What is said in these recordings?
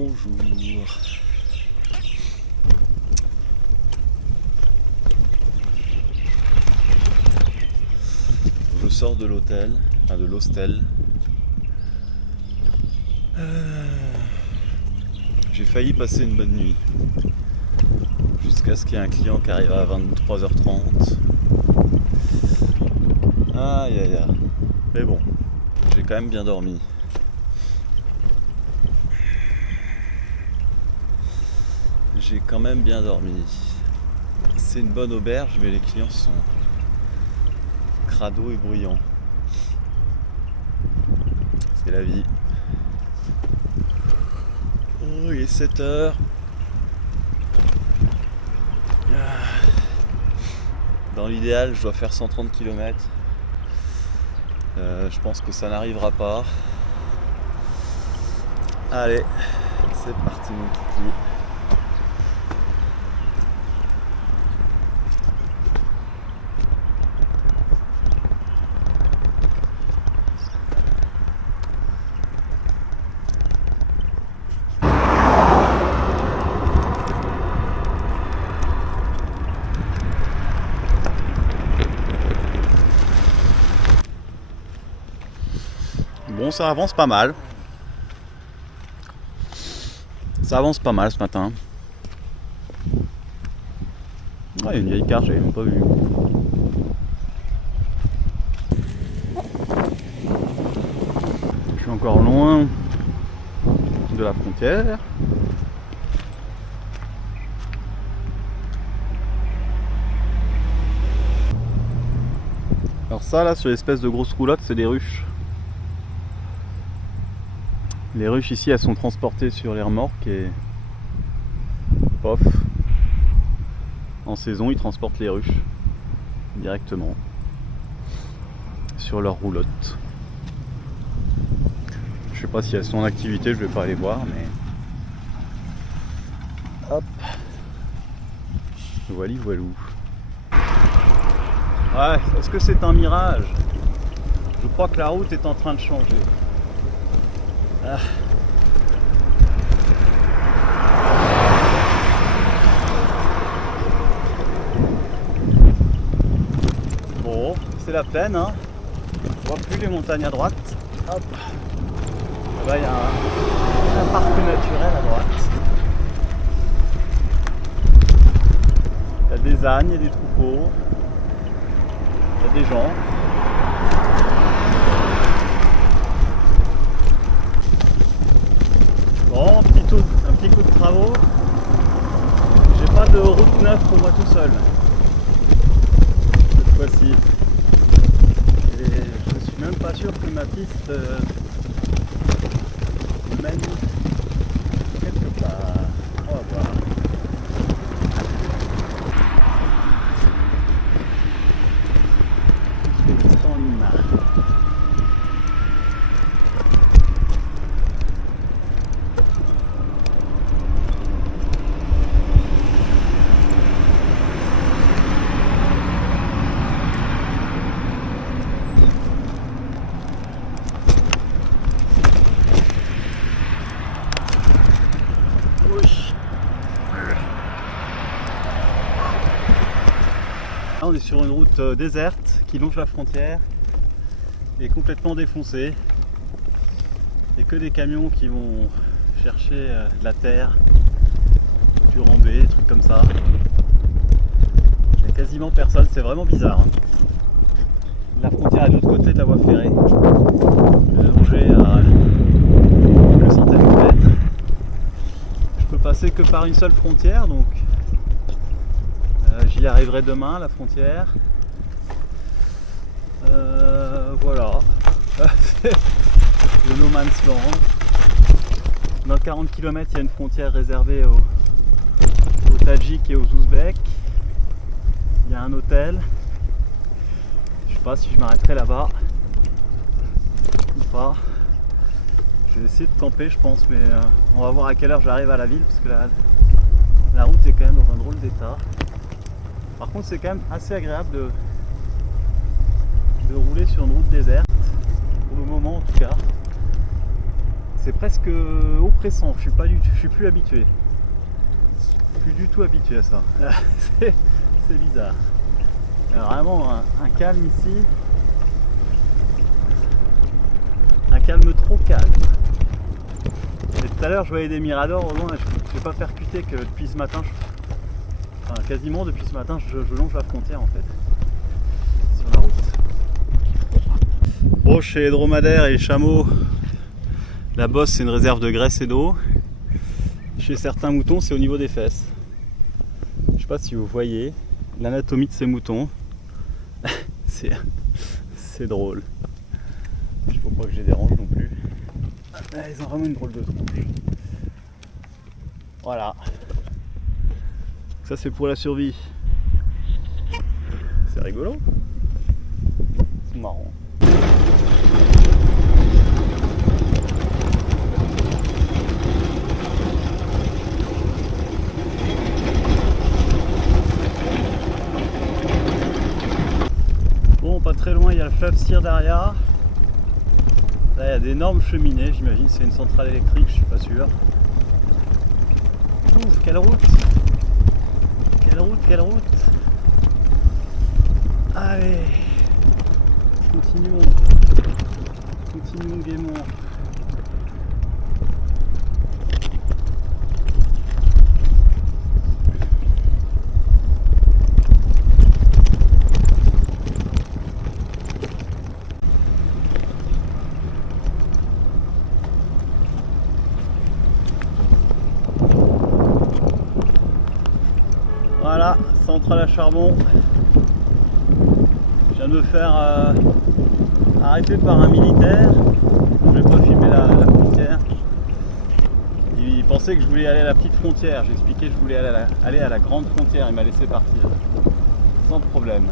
Bonjour. Je sors de l'hôtel, enfin de l'hostel. J'ai failli passer une bonne nuit. Jusqu'à ce qu'il y ait un client qui arrive à 23h30. Aïe aïe aïe. Mais bon, j'ai quand même bien dormi. J'ai quand même bien dormi. C'est une bonne auberge, mais les clients sont crado et bruyants. C'est la vie. Oh, il est 7h. Dans l'idéal, je dois faire 130 km. Je pense que ça n'arrivera pas. Allez, c'est parti mon kiki. Bon, ça avance pas mal. Ça avance pas mal ce matin. Ouais, il y a une vieille carte, j'avais même pas vu. Je suis encore loin de la frontière. Alors ça là, sur l'espèce de grosse roulotte, c'est des ruches. Les ruches ici, elles sont transportées sur les remorques et pof, en saison, ils transportent les ruches directement sur leur roulotte. Je sais pas si elles sont en activité, je vais pas aller voir, mais hop, voili voilou. Ouais, est-ce que c'est un mirage? Je crois que la route est en train de changer. Ah. Bon, c'est la plaine, hein. On voit plus les montagnes à droite. Hop. Là, il y a un parc naturel à droite. Il y a des ânes, il y a des troupeaux. Il y a des gens. Bon, un petit coup de travaux. J'ai pas de route neuve pour moi tout seul. Cette fois-ci. Et je suis même pas sûr que ma piste mène quelque part. On va voir. Là, on est sur une route déserte qui longe la frontière et complètement défoncée. Et que des camions qui vont chercher de la terre, du rembé, des trucs comme ça. Il n'y a quasiment personne, c'est vraiment bizarre. Hein. La frontière est de l'autre côté de la voie ferrée, longée à quelques centaines de mètres. Je peux passer que par une seule frontière, donc j'y arriverai demain à la frontière. Voilà. Le No Man's Land. Dans 40 km, il y a une frontière réservée aux Tadjiks et aux Ouzbeks. Il y a un hôtel. Je sais pas si je m'arrêterai là-bas ou pas. Je vais essayer de camper, je pense, mais on va voir à quelle heure j'arrive à la ville parce que la route est quand même dans un drôle d'état. Par contre, c'est quand même assez agréable de rouler sur une route déserte, pour le moment en tout cas. c'est presque oppressant, je suis plus habitué. Plus du tout habitué à ça. c'est bizarre. Il y a vraiment un calme ici. Un calme trop calme. Et tout à l'heure je voyais des miradors au loin, je n'ai pas percuté que depuis ce matin, enfin quasiment depuis ce matin, je longe la frontière en fait, sur la route. Bon, chez les dromadaires et les chameaux, la bosse c'est une réserve de graisse et d'eau. Chez certains moutons c'est au niveau des fesses. Je sais pas si vous voyez l'anatomie de ces moutons. c'est drôle. Il faut pas que je les dérange non plus. Ils ont vraiment une drôle de tronche. Voilà. Ça c'est pour la survie. C'est rigolo. C'est marrant. Bon, pas très loin, il y a le fleuve Sir-Daria. Là, il y a d'énormes cheminées, j'imagine, c'est une centrale électrique, je suis pas sûr. Ouf, quelle route! Quelle route, quelle route! Allez! Continuons gaiement. Voilà, centrale à charbon. Je viens de me faire arrêter par un militaire. Je vais pas filmer la frontière. Il pensait que je voulais aller à la petite frontière. J'ai expliqué que je voulais aller à la grande frontière. Il m'a laissé partir. Sans problème.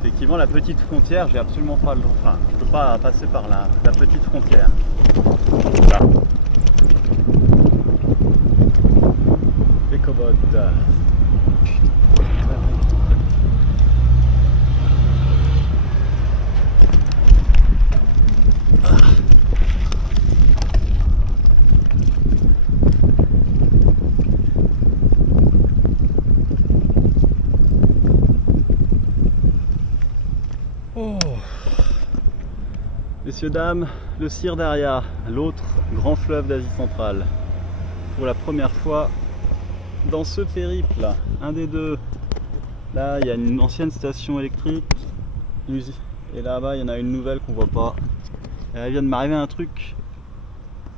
Effectivement, la petite frontière, j'ai absolument pas le droit. Enfin, je peux pas passer par la petite frontière. Là. Écobot. Oh. Messieurs, dames, le Sir-Daria, l'autre grand fleuve d'Asie centrale. Pour la première fois dans ce périple, un des deux. Là, il y a une ancienne station électrique. Et là-bas, il y en a une nouvelle qu'on voit pas. Et là, il vient de m'arriver un truc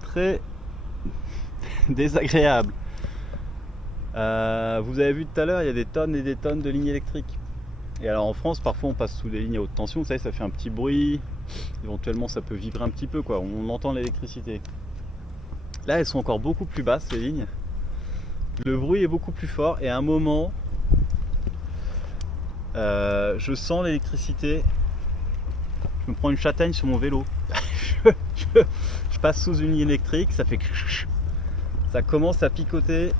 très désagréable. Vous avez vu tout à l'heure, il y a des tonnes et des tonnes de lignes électriques. Et alors en France, parfois on passe sous des lignes à haute tension, vous savez, ça fait un petit bruit, éventuellement ça peut vibrer un petit peu, quoi. On entend l'électricité. Là, elles sont encore beaucoup plus basses, les lignes. Le bruit est beaucoup plus fort et à un moment, je sens l'électricité. Je me prends une châtaigne sur mon vélo. je passe sous une ligne électrique, ça fait... Ça commence à picoter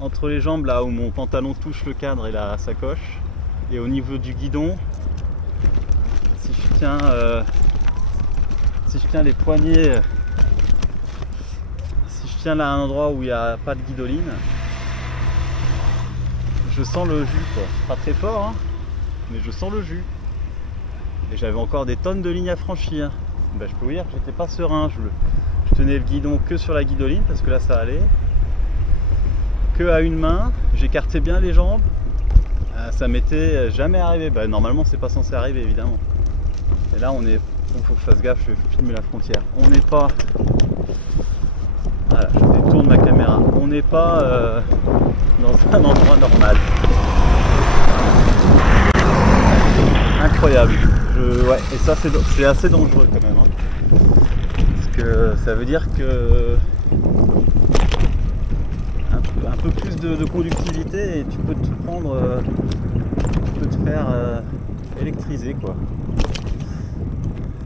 entre les jambes, là où mon pantalon touche le cadre et la sacoche. Et au niveau du guidon, si je tiens les poignets, si je tiens là à un endroit où il n'y a pas de guidoline, je sens le jus, quoi. Pas très fort, hein, mais je sens le jus. Et j'avais encore des tonnes de lignes à franchir. Ben, je peux vous dire que j'étais pas serein. Je tenais le guidon que sur la guidoline parce que là ça allait. Que à une main, j'écartais bien les jambes. Ça m'était jamais arrivé. Bah, normalement c'est pas censé arriver évidemment. Et là on est. Il faut que je fasse gaffe, je vais filmer la frontière. On n'est pas. Voilà, je détourne ma caméra. On n'est pas dans un endroit normal. Incroyable. Ouais, et ça c'est assez dangereux quand même. Hein. Parce que ça veut dire que un peu plus de conductivité et tu peux te prendre, tu peux te faire électriser, quoi.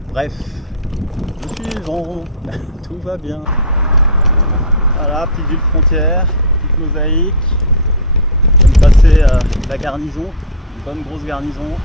Bref, je suis vivant, tout va bien. Voilà, petite ville frontière, petite mosaïque. Je viens de passer la garnison, une bonne grosse garnison.